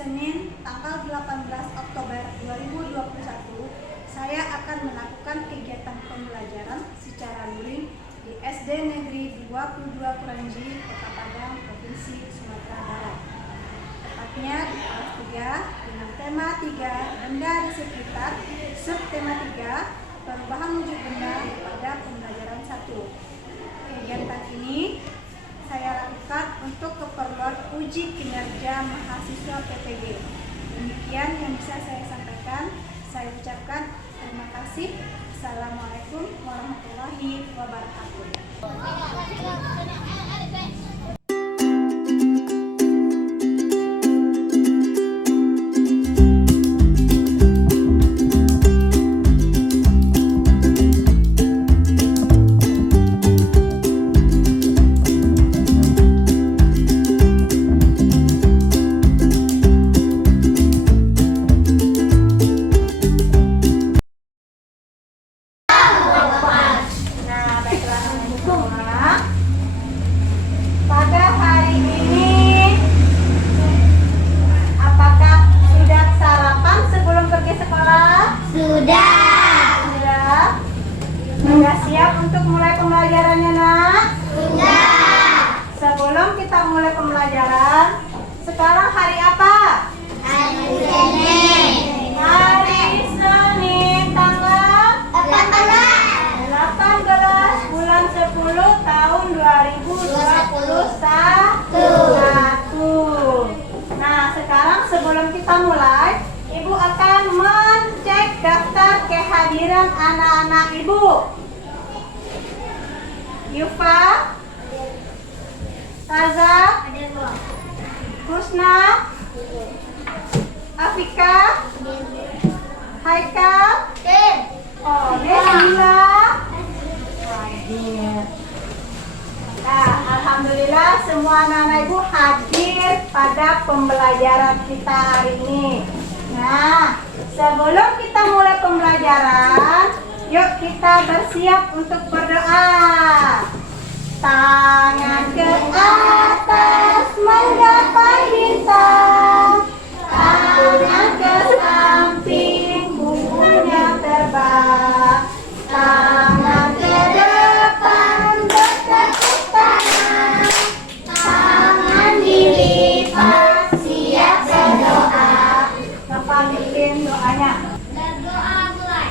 Senin tanggal 18 Oktober 2021, saya akan melakukan kegiatan pembelajaran secara luring di SD Negeri 22 Kuranji, Kota Padang, Provinsi Sumatera Barat. Tepatnya di kelas 3 dengan tema 3 benda di sekitar, subtema 3 perubahan wujud benda pada pembelajaran 1. Kegiatan ini saya lakukan untuk keperluan uji kinerja mahasiswa PPG. Demikian yang bisa saya sampaikan. Saya ucapkan terima kasih. Assalamualaikum warahmatullahi wabarakatuh. Pada hari ini, apakah sudah sarapan sebelum pergi sekolah? Sudah? Sudah siap untuk mulai pembelajarannya, nak? Sudah. Sebelum kita mulai pembelajaran, sekarang hari apa? Hari Senin. Hari Senin tanggal 18 bulan 10 tahun 2021. Nah, sekarang sebelum kita mulai, Ibu akan mencek daftar kehadiran anak-anak Ibu. Yufa, Taza, Husna, Afika, Haikal, oh, Desila. Hadir. Nah, alhamdulillah semua anak-anak Ibu hadir pada pembelajaran kita hari ini. Nah, sebelum kita mulai pembelajaran, yuk kita bersiap untuk berdoa. Tangan ke atas menggapai bintang, tangan ke samping bukunya terbang, tangan ke depan bertepuk tangan, tangan dilipat siap berdoa. Bapak bikin doanya. Berdoa mulai.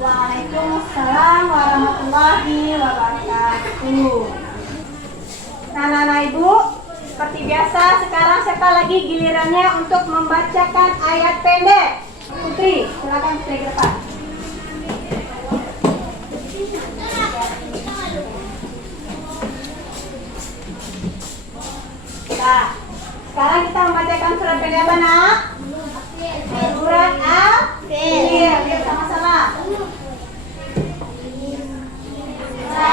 Waalaikumsalam warahmatullahi wabarakatuh. Nah, anak-anak Ibu, seperti biasa sekarang sekali lagi gilirannya untuk membacakan ayat pendek. Putri, silakan Putri ke depan. Nah, sekarang kita membacakan surat pendek apa, nak? Surat Al-Fil. Lihat sama-sama. Wa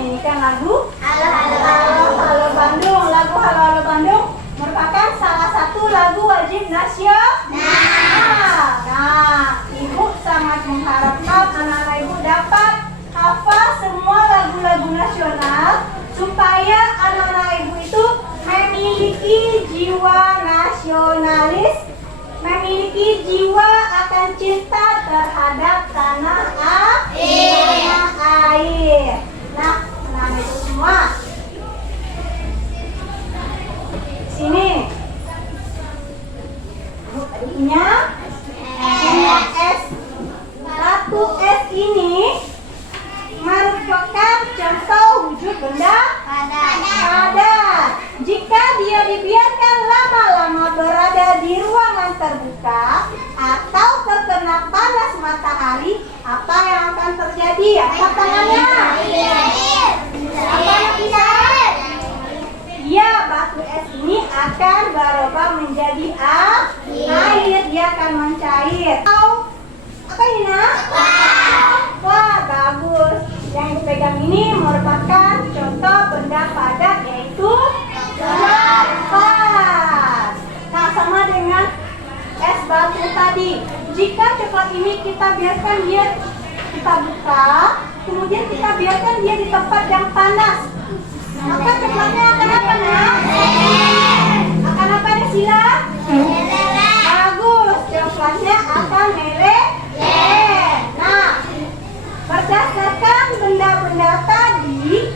menyanyikan lagu Halo, halo, Halo Halo Bandung. Lagu Halo Halo Bandung merupakan salah satu lagu wajib nasional. Nah, Ibu sangat mengharapkan anak-anak Ibu dapat hafal semua lagu-lagu nasional supaya anak-anak Ibu itu memiliki jiwa nasionalis, memiliki jiwa akan cinta terhadap tanah air. Nah, anak-anak Ibu semua, sini. Bu tadinya S. Satu S ini merupakan contoh wujud benda padat. Jika dia dibiarkan lama-lama berada di ruangan terbuka atau terkena panas matahari, apa yang akan terjadi? Apa tangannya? Apa yang bisa? Ya, batu es ini akan berubah menjadi air. Dia akan mencair. Apa ini, Nak? Wah, bagus. Yang dipegang ini merupakan contoh benda padat, yaitu coklat. Nah, sama dengan es batu tadi. Jika coklat ini kita biarkan dia, kita buka, kemudian kita biarkan dia di tempat yang panas, maka coklatnya akan apa, Nak? Akan apa nih, Sila? Bagus, coklatnya akan meleleh. Nah, berdasarkan benda-benda tadi,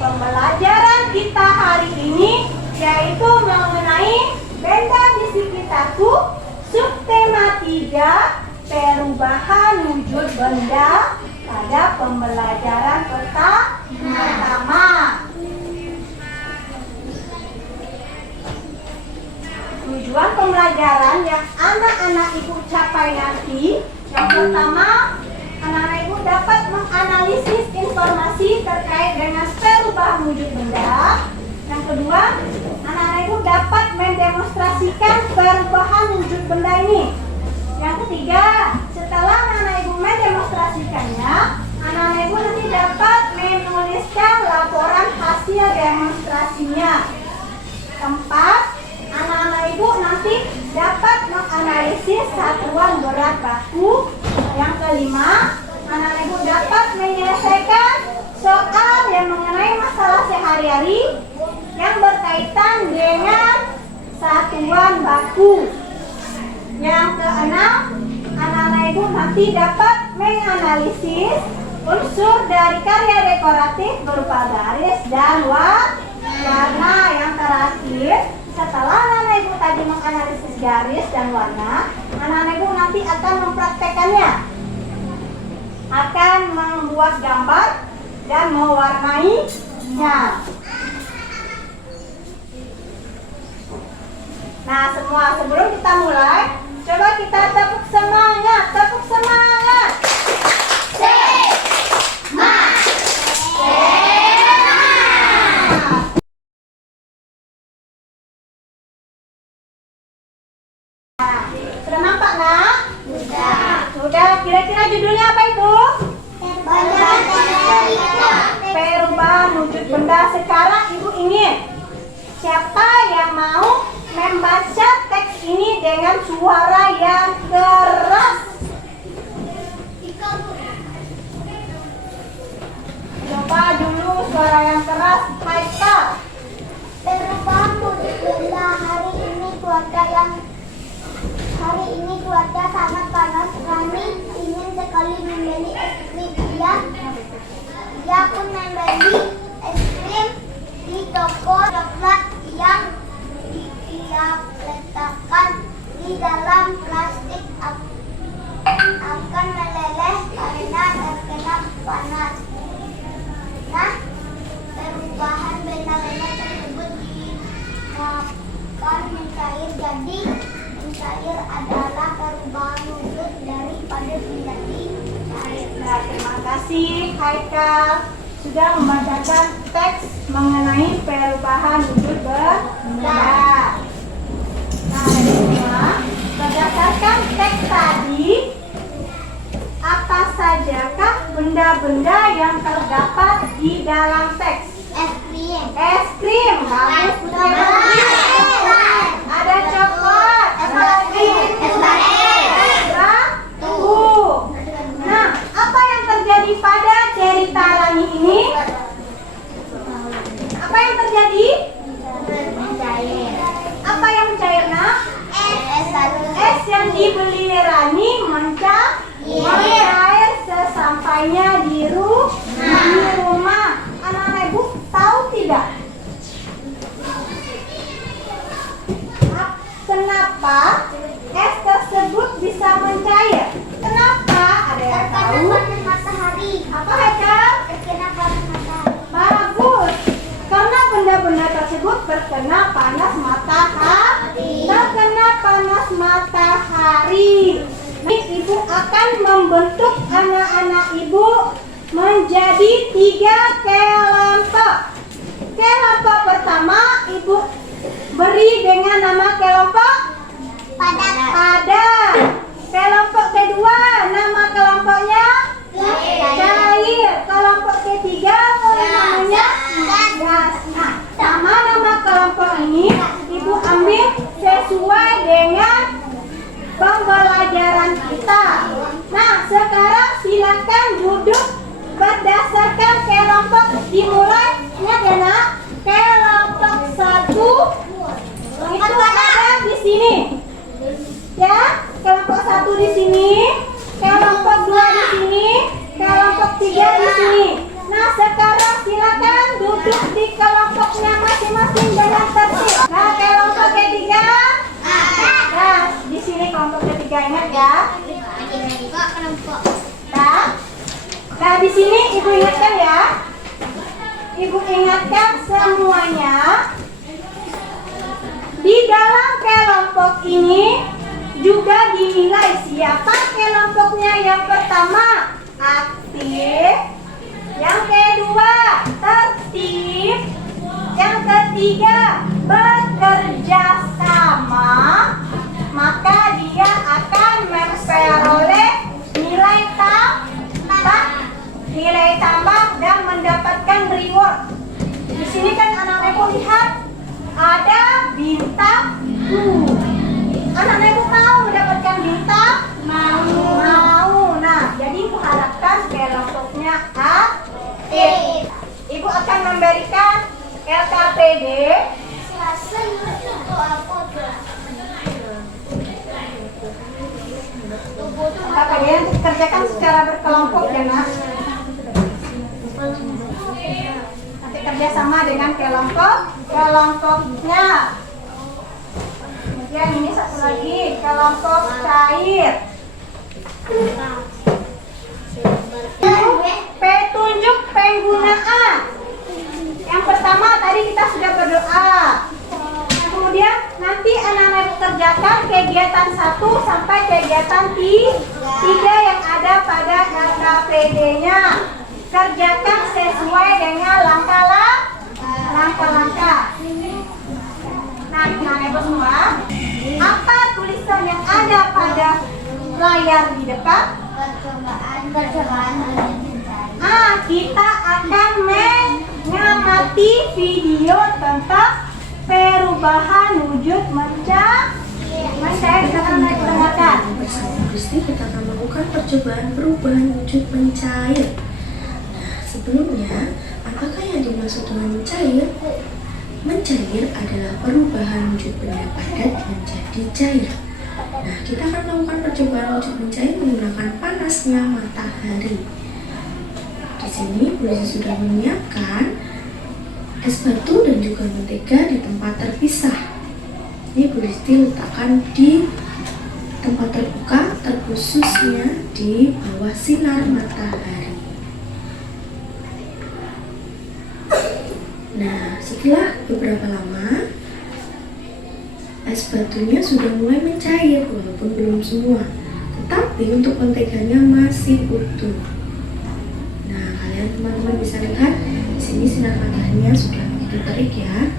pembelajaran kita hari ini yaitu mengenai benda di sekitarku, subtema 3, perubahan wujud benda pada pembelajaran pertama. Tujuan pembelajaran yang anak-anak Ibu capai nanti, yang pertama, anak-anak Ibu dapat menganalisis informasi terkait dengan perubahan wujud benda. Yang kedua, anak-anak Ibu dapat mendemonstrasikan perubahan wujud benda ini. Yang ketiga, setelah anak-anak Ibu mendemonstrasikannya, anak-anak Ibu nanti dapat menuliskan laporan hasil demonstrasinya. Keempat, anak-anak Ibu nanti dapat menganalisis satuan berat baku. Yang kelima, anak-anak Ibu dapat menyelesaikan soal yang mengenai masalah sehari-hari yang berkaitan dengan satuan baku. Yang keenam, anak-anak Ibu nanti dapat menganalisis unsur dari karya dekoratif berupa garis dan warna. Yang terakhir, setelah anak-anak Ibu tadi menganalisis garis dan warna, anak-anak Ibu nanti akan mempraktekannya, akan membuat gambar dan mewarnainya. Nah, semua sebelum kita mulai, coba kita tepuk semangat, tepuk semangat. Sudah nampak, Nak? Sudah. Kira-kira judulnya apa itu? Perubahan wujud benda. Sekarang Ibu ingin siapa yang mau membaca teks ini dengan suara yang keras? Coba dulu suara yang keras. Haikal. Perubahan wujud benda. Hari ini cuaca sangat panas. Kami ingin sekali membeli es krim. Ia pun membeli es krim di toko coklat yang ia letakkan di dalam plastik akan meleleh karena terkena panas. Nah, perubahan benda-benda tersebut akan mencair. Jadi mencair adalah perubahan wujud daripada menjadi cair. Nah, terima kasih Haikal sudah membacakan teks mengenai perubahan wujud benda. Nah, semua berdasarkan teks tadi, apa sajakah benda-benda yang terdapat di dalam teks? Es krim. Es krim, bagus Putri Putri. Ada coklat, apa lagi? Batu. Nah, apa yang terjadi pada cerita Rani ini? Apa yang terjadi? Apa yang mencair, Nak? Es yang dibeli Rani mencair sesampainya di rumah. Anak-anak Ibu tahu tidak? Kenapa es tersebut bisa mencair? Kenapa? Ada yang tahu? Panas matahari. Apa Haikal? Terkena panas matahari. Bagus. Karena benda-benda tersebut terkena panas matahari. Terkena panas matahari. Ibu akan membentuk anak-anak Ibu menjadi 3 kelompok. Kelompok pertama Ibu beri dengan nama kelompok padat. Kelompok kedua nama kelompoknya cair. Kelompok ketiga namanya gas. Nah, sama nama kelompok ini Ibu ambil sesuai dengan pembelajaran kita. Nah, sekarang silakan duduk berdasarkan kelompok. Dimulai, ingat ya Nak, kelompok 1 itu ada di sini. Ya, kelompok 1 di sini, kelompok 2 di sini, kelompok 3 di sini. Nah, sekarang silakan duduk di kelompoknya masing-masing dengan tertib. Nah, kelompok ketiga. Nah, di sini kelompok ketiga, ingat ya. Nah, di sini Ibu ingatkan ya. Ibu ingatkan semuanya. Di dalam kelompok ini juga dinilai siapa kelompoknya. Yang pertama aktif, yang kedua tertib, yang ketiga bekerja sama, maka dia akan memperoleh nilai tambah dan mendapatkan reward. Di sini kan anak-anak Ibu lihat ada bintang. Anak-anak Ibu mau mendapatkan bintang? Mau. Nah, jadi Ibu harapkan kelompoknya aktif. Ibu akan memberikan LKPD. Kalian kerjakan secara berkelompok ya Nak. Nanti kerjasama dengan kelompoknya. Kemudian ini satu lagi kelompok cair. Petunjuk penggunaan. Yang pertama tadi kita sudah berdoa. Kemudian nanti anak-anak kerjakan kegiatan 1 sampai kegiatan 3 yang ada pada LKPD-nya. Kerjakan sesuai dengan langkah-langkah. Nah, anak-anak Ibu semua, apa tulisan yang ada pada layar di depan? Percobaan. Kita akan mengamati video tentang perubahan wujud mencair. Sekarang naik dengarkan. Bersama Gusti kita akan melakukan percobaan perubahan wujud mencair. Nah, sebelumnya, apakah yang dimaksud dengan mencair? Mencair adalah perubahan wujud benda padat menjadi cair. Nah, kita akan melakukan percobaan wujud mencair menggunakan panasnya matahari. Di sini polisi sudah menyiapkan es batu dan juga mentega di tempat terpisah. Ini Bu Risti letakkan di tempat terbuka, terkhususnya di bawah sinar matahari. Nah, setelah beberapa lama, es batunya sudah mulai mencair walaupun belum semua. Tetapi untuk menteganya masih utuh. Nah, kalian teman-teman bisa lihat di sini sinar mataharinya sudah begitu terik ya.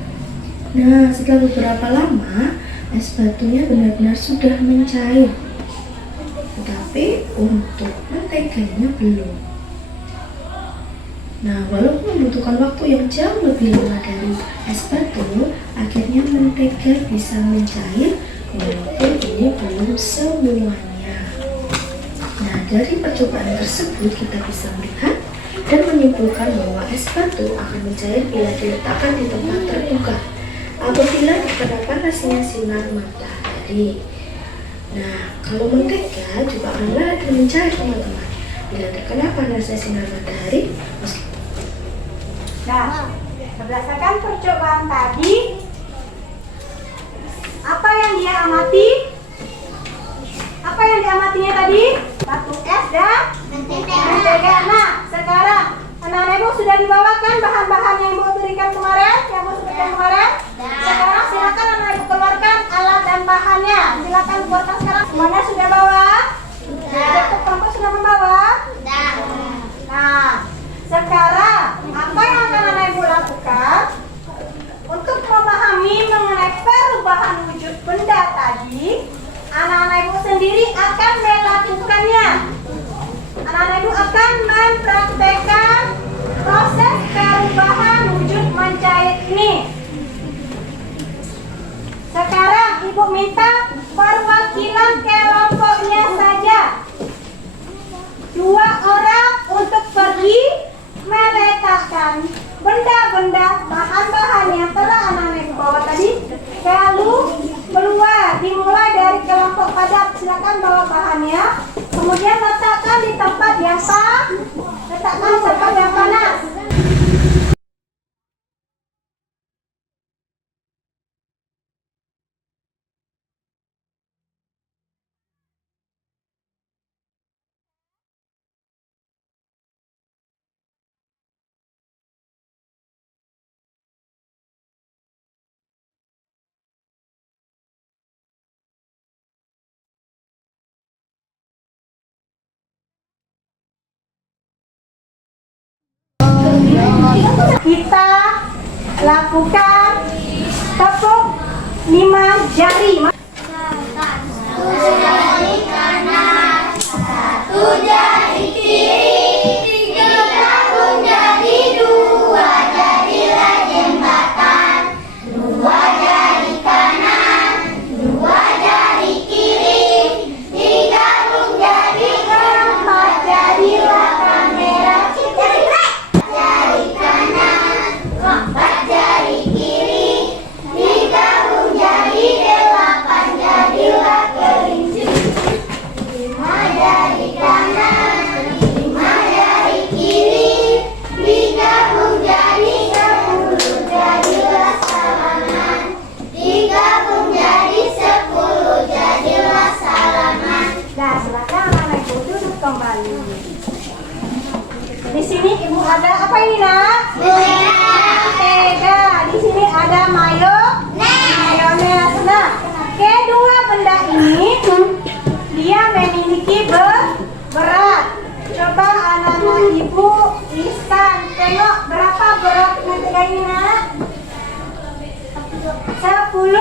Nah, setelah beberapa lama, es batunya benar-benar sudah mencair. Tetapi untuk menteganya belum. Nah, walaupun membutuhkan waktu yang jauh lebih lama dari es batu, akhirnya mentega bisa mencair walaupun ini belum semuanya. Nah, dari percobaan tersebut kita bisa melihat dan menyimpulkan bahwa es batu akan mencair bila diletakkan di tempat terbuka apabila terkena panasnya sinar matahari. Nah, kalau mentega juga akan lagi mencair, teman-teman, bila terkena panasnya sinar matahari. Nah, berdasarkan percobaan tadi, apa yang dia amati? Apa yang diamatinya tadi? Batu es dan mentega. Nah, sekarang anak-anak ibu sudah dibawakan bahan-bahan yang ibu berikan kemarin, yang ibu sebutkan kemarin. Sekarang silakan anak ibu keluarkan alat dan bahannya. Silakan keluarkan sekarang. Semuanya sudah bawa? Dokter kelompok sudah membawa? Nah, sekarang apa yang akan anak ibu lakukan untuk memahami mengenai perubahan wujud benda tadi? Anak-anak ibu sendiri akan melakukannya. Anak-anak ibu akan mempraktekkan proses perubahan wujud mencair ini. Sekarang ibu minta perwakilan kelompoknya saja. 2 orang untuk pergi meletakkan benda-benda bahan-bahan yang telah anak-anak ibu bawa tadi. Lalu keluar, dimulai dari kelompok padat. Silakan bawa bahannya. Kemudian letakkan di tempat yang letakkan di tempat yang panas. Kita lakukan tepuk 5 jari. Satu jari kanan, satu jari kiri, digabung jadi 2, jadilah jembatan. 2 jari kanan, 2 jari kiri, digabung jadi 4, jadilah kamera. Jari kanan, 4 jari kiri, digabung jadi 8, jadilah kelinci. 5 jari kanan, 5 jari kiri, digabung jadi 10, jadilah salaman. Digabung jadi 10, jadilah salaman. Nah, silakan anak ibu duduk kembali. Di sini ibu ada apa ini, nak? Mentega. Di sini ada mayones. Nah, kedua benda ini dia memiliki berat. Coba anak-anak ibu lisan, tengok berapa berat mentega ini, nak? 10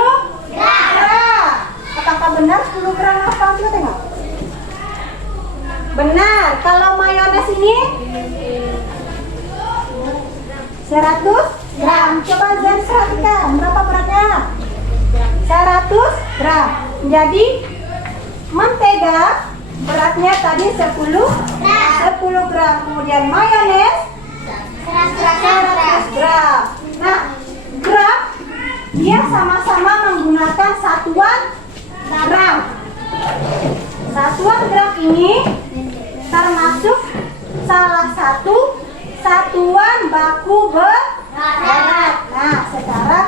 gram. Apakah benar 10 gram? Apa? Coba tengok. Benar. Kalau mayones ini 100 gram. Coba Zen perhatikan berapa beratnya? 100 gram. Jadi mentega beratnya tadi 10 gram. Kemudian mayones 100 gram. Nah, gram dia sama-sama menggunakan satuan gram. Satuan gram ini termasuk salah satu satuan baku berat. Nah, sekarang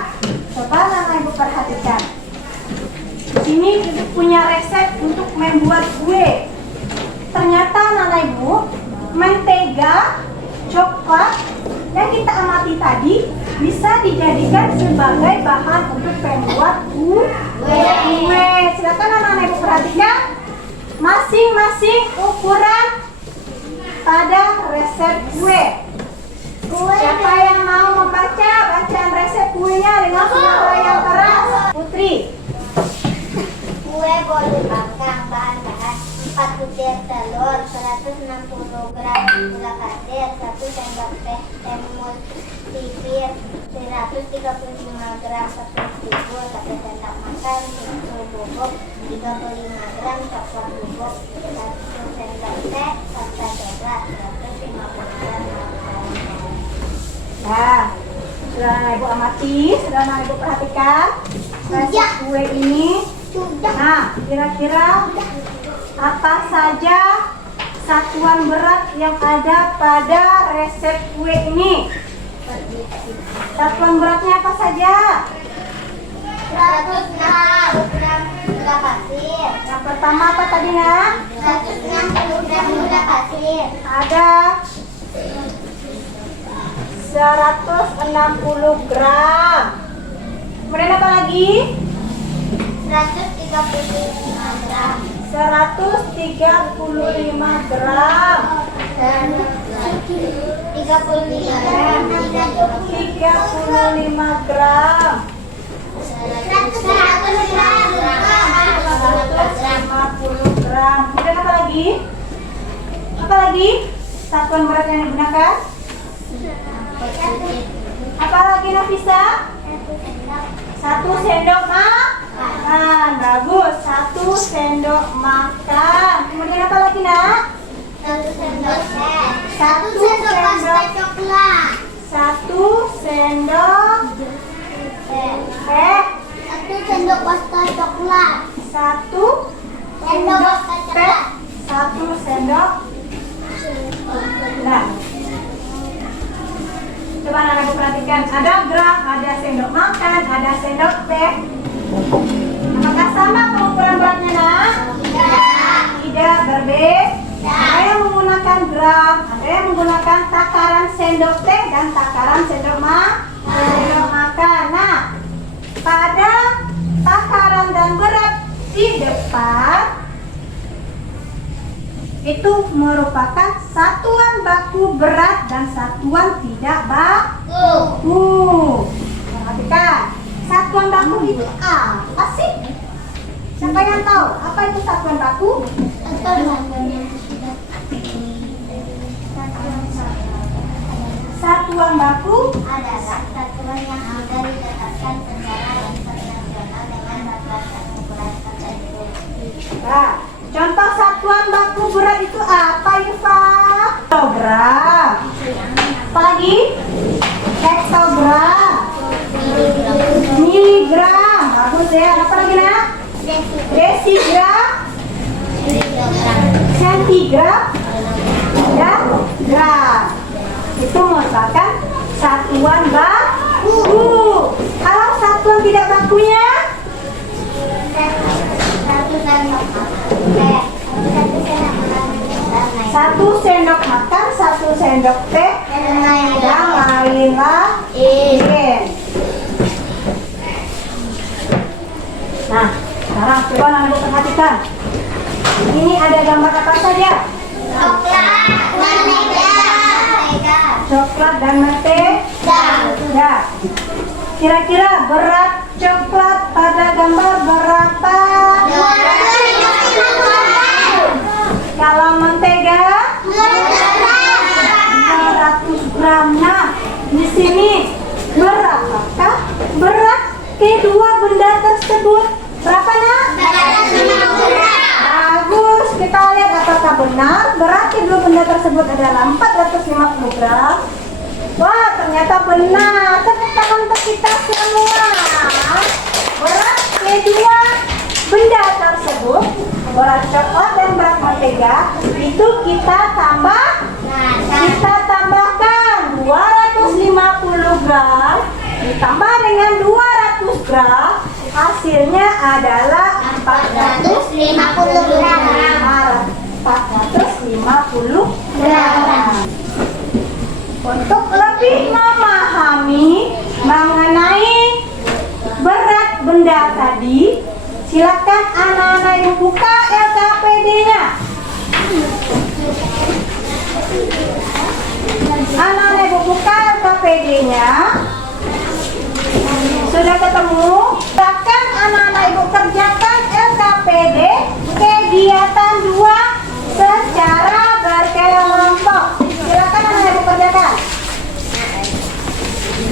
coba anak ibu perhatikan. Di sini ibu punya resep untuk membuat kue. Ternyata anak ibu, mentega, coklat yang kita amati tadi bisa dijadikan sebagai bahan untuk membuat kue. Silakan anak ibu perhatikan masing-masing ukuran pada resep kue. Siapa yang mau membaca bacaan resep kuenya dengan suara yang keras? Putri. Kue bolu kacang bahan-bahan 4 butir telur, 160 gram gula pasir, 1 sendok teh emulsifir, 135 gram tepung bubuk, 1 sendok makan susu bubuk, 35 gram coklat bubuk, 1 sendok teh serta coklat, 150 gram makanan. Nah, sudah Ibu amati, sudah Ibu perhatikan resep kue ini. Nah, kira-kira apa saja satuan berat yang ada pada resep kue ini? Satuan beratnya apa saja? 160 gram gula pasir. Yang pertama apa tadi, Nak? 160 gram gula pasir. Ada 160 gram. Kemudian apa lagi? 135 gram. 135 gram. 35 gram. 35 gram. 150 gram. Kemudian apa lagi? Apa lagi? Satuan berat yang digunakan? Apa lagi, Nafisa? 1 sendok makan. Bagus. 1 sendok makan. Kemudian apa lagi, Nak? 1 sendok teh. 1 sendok pasta sendok. coklat. 1 sendok Teh. teh. 1 sendok pasta coklat. 1 Sendok pasta teh. coklat. 1 sendok. Nah, coba anak Ibu perhatikan, ada gram, ada sendok makan, ada sendok teh. Apakah sama pengukuran beratnya, Nak? Tidak, berbeda. Ada yang menggunakan gram, ada yang menggunakan takaran sendok teh dan takaran sendok makan. Nah, pada takaran dan berat di depan itu merupakan satuan baku berat dan satuan tidak baku. Perhatikan, satuan baku itu apa sih? Siapa yang tahu apa itu satuan baku? Satuan baku Adalah satuan yang sudah ditetapkan secara internasional dengan batasan ukuran tertentu. Nah, contoh satuan baku berat itu apa, Yufa? Kilogram. Apa lagi? Hektogram. Miligram. Bagus ya. Apa lagi, Nak? Desigram. Sentigram. Dan gram. Itu merupakan satuan baku. Kalau satuan tidak bakunya? 1 sendok makan, 1 sendok teh, yang lain. Nah, sekarang coba Ibu perhatikan. Ini ada gambar apa saja? Coklat dan mentega. Kira-kira berat coklat pada gambar berapa? Kalau mentega 500 gram. Nah, di sini berapakah berat kedua benda tersebut? Berapa, Nak? Bagus. Kita lihat apakah benar berat kedua benda tersebut adalah 450 gram. Wah, ternyata benar. Tepuk tangan untuk kita semua. Berat kedua benda tersebut, berat coklat dan berat mentega, itu kita tambahkan 250 gram ditambah dengan 200 gram, hasilnya adalah 450 gram. 450 gram. Untuk lebih memahami mengenai berat benda tadi, silakan anak-anak Ibu buka LKPD-nya. Anak-anak Ibu buka LKPD-nya. Sudah ketemu? Silakan anak-anak Ibu kerjakan LKPD kegiatan 2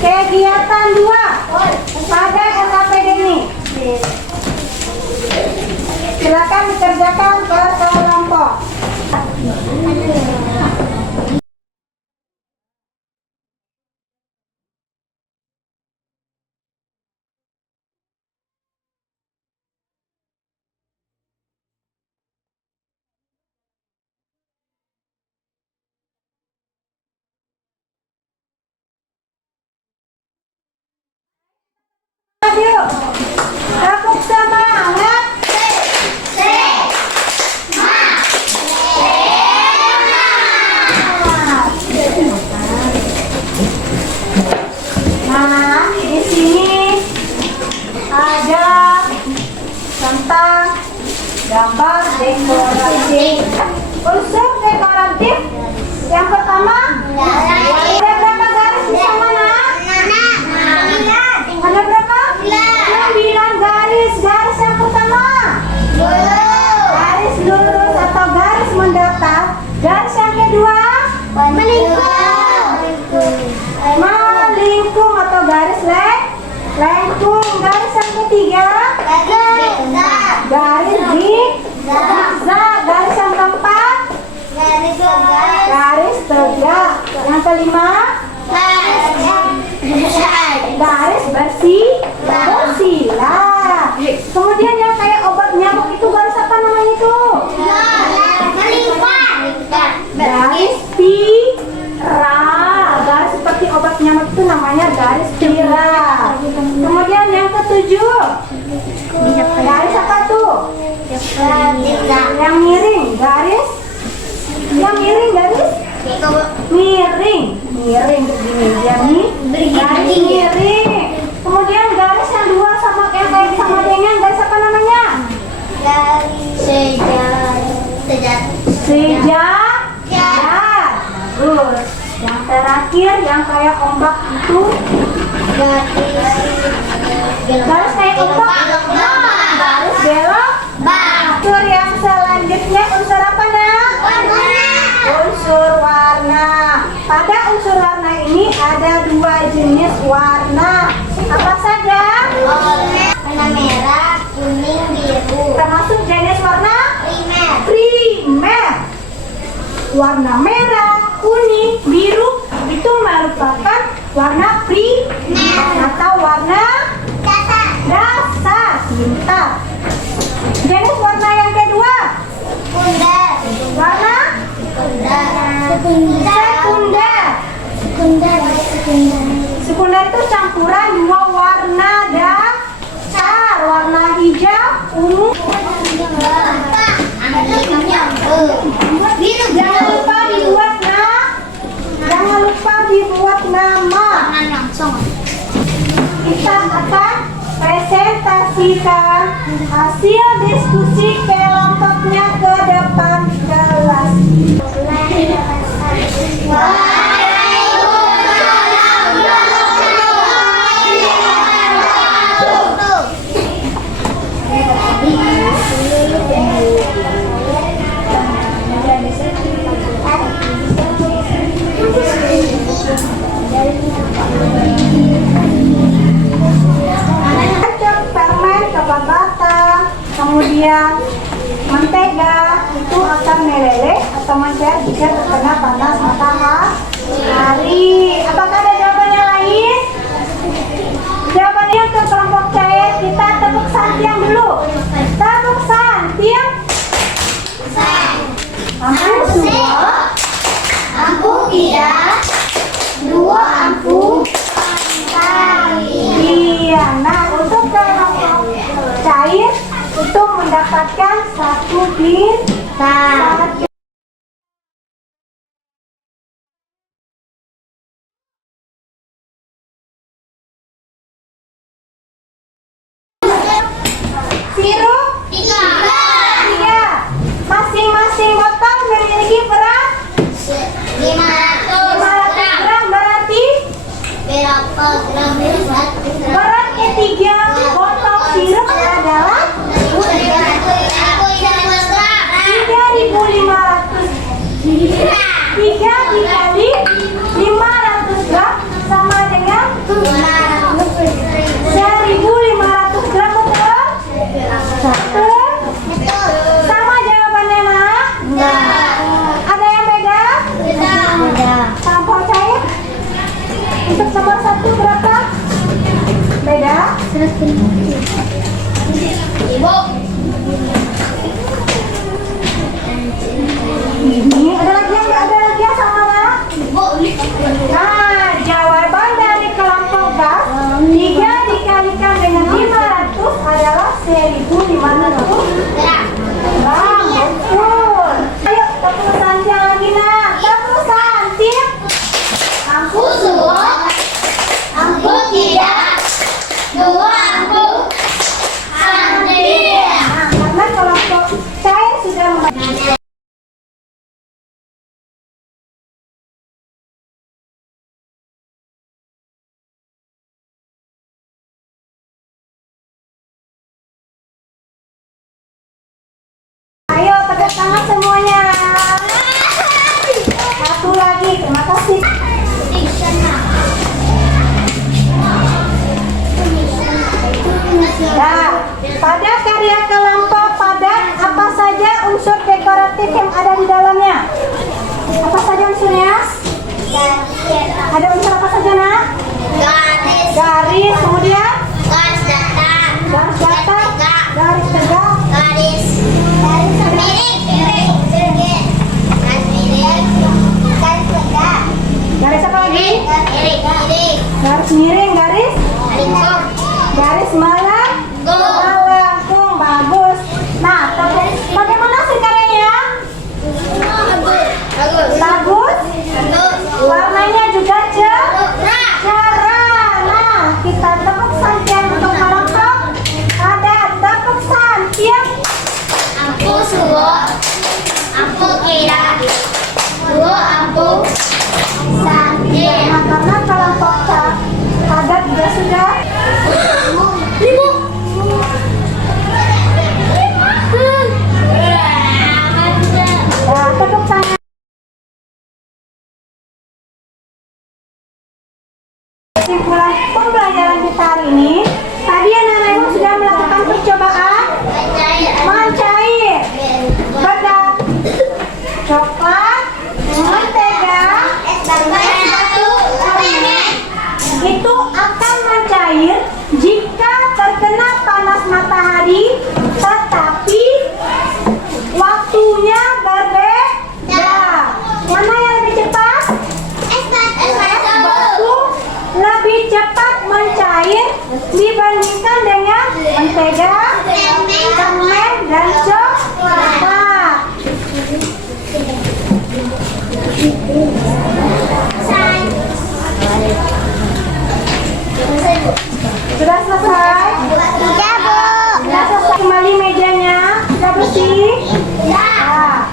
Kegiatan 2 pada LKPD ini. Silakan dikerjakan per kelompok. Yuk, tepuk semangat. Nah, di sini ada tentang gambar dekoratif. Unsur dekoratif yang pertama, ada berapa garis di sana, Nak? Ada berapa? 9 garis. Garis yang pertama, garis lurus atau garis mendatar. Garis yang kedua, melingkung atau garis lengkung. Garis yang ketiga, garis zigzag. Garis yang keempat, garis tegak. Yang kelima, garis bersila. Kemudian yang kayak obat nyamuk itu garis apa namanya itu? Garis spiral. Garis seperti obat nyamuk itu namanya garis spiral. Kemudian yang ketujuh, garis apa tuh? Yang miring. Garis yang miring, garis miring begini dia nih, garis miring. Kemudian garis yang dua sama yang kayak sama dengan garis apa namanya? Sejajar. Bagus. Yang terakhir yang kayak ombak itu garis kayak ombak. Garis belok. Unsur yang selanjutnya unsur apa, Nak? Unsur warna. Pada unsur warna ini ada 2 jenis warna. Apa saja? Warna merah, kuning, biru. Termasuk jenis warna Primer. warna merah, kuning, biru itu merupakan warna primer atau warna dasar. Pintar. Jenis warna yang kedua, warna sekunder itu campuran 2 warna dasar, warna hijau, ungu. Jangan lupa dibuat nama. Kita akan presentasikan hasil diskusi kelompoknya ke depan kelas. Permen coba batang, kemudian mentega itu akan meleleh atau mencair jika terkena panas matahari. Apakah ada jawabannya lain? Jawabannya untuk kelompok cair kita tepuk santiang dulu. Tepuk santiang. Ampun dua, ampun tiga, 2 ampun. Iya, nah untuk kelompok cair untuk mendapatkan 1 bintang. Sirup 3. Masing-masing botol memiliki berat 500 gram, berarti Berapa gram berat ketiga botol sirup adalah 3.500. 3 dikali 500 gram sama dengan 700 Untuk nomor 1 berapa? Beda? Ibu. Ini ada lagi yang nggak ada lagi ya sama Mama? Ibu. Nah, jawaban dari kelompok gas 3 dikalikan dengan 500 adalah 1.500 Gerak. gram. Betul. Ayo, tepuk santiang lagi nak. Tepuk santiang. Aku Susu. Aku tidak. Dua aku. Santri. Nah, karena kelompok cair sudah membaca. Ayo, tepuk tangan semuanya. Satu lagi, terima kasih. Nah, pada karya kelompok padat, apa saja unsur dekoratif yang ada di dalamnya? Apa saja unsurnya? Ada unsur apa saja, nak? Garis. Garis, kemudian Garis datar. garis datar, garis tegak, Garis. Garis miring. Garis miring. Garis tegak. garis apa lagi? Miring. Garis miring, garis Lingkup. garis melengkung. Bagus. Nah, bagaimana sih karyanya? Bagus. Bagus. Bagus. Warnanya juga cerah. Cerah. Nah, kita tepuk santiang untuk kelompok ada tepuk santiang. Aku suwo. Aku kira. Suwo aku. Santri. Nah, karena kelompok padat juga sudah. Ibu. Nah, tepuk tangan. Kesimpulan pembelajaran kita hari ini, tadi anak-anak ibu sudah melakukan percobaan mencair bedak coklat, mentega, itu akan mencair jika terkena panas matahari, tetapi waktunya berbeda. Mana yang lebih cepat? Batu lebih cepat mencair dibandingkan dengan mentega, semen, dan coklat. Sudah selesai? Sudah selesai. Kembali mejanya sudah bersih? Nah,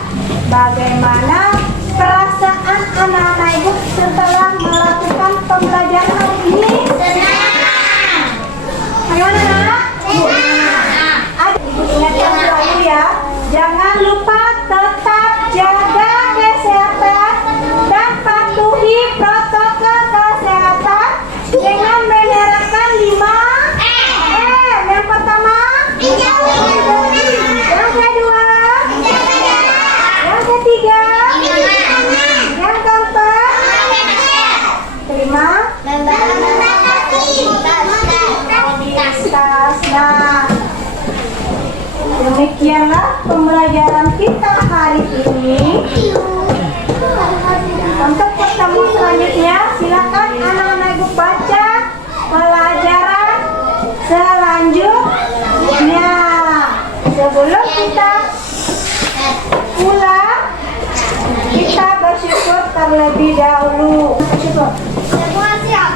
bagaimana perasaan anak-anak ibu setelah melakukan pembelajaran hari ini? Bagaimana, nak? Ibu ingatkan selalu ya, jangan lupa tetap jaga kesehatan dan patuhi protokol kesehatan dengan menerapkan 5M. Yang pertama, yang kedua, yang ketiga, yang keempat, terima. Nah, demikianlah pembelajaran kita hari ini. Untuk ketemu selanjutnya, silakan anak-anak ibu baca pelajaran selanjutnya. Sebelum kita pulang, kita bersyukur terlebih dahulu. Bersyukur. Semua siap.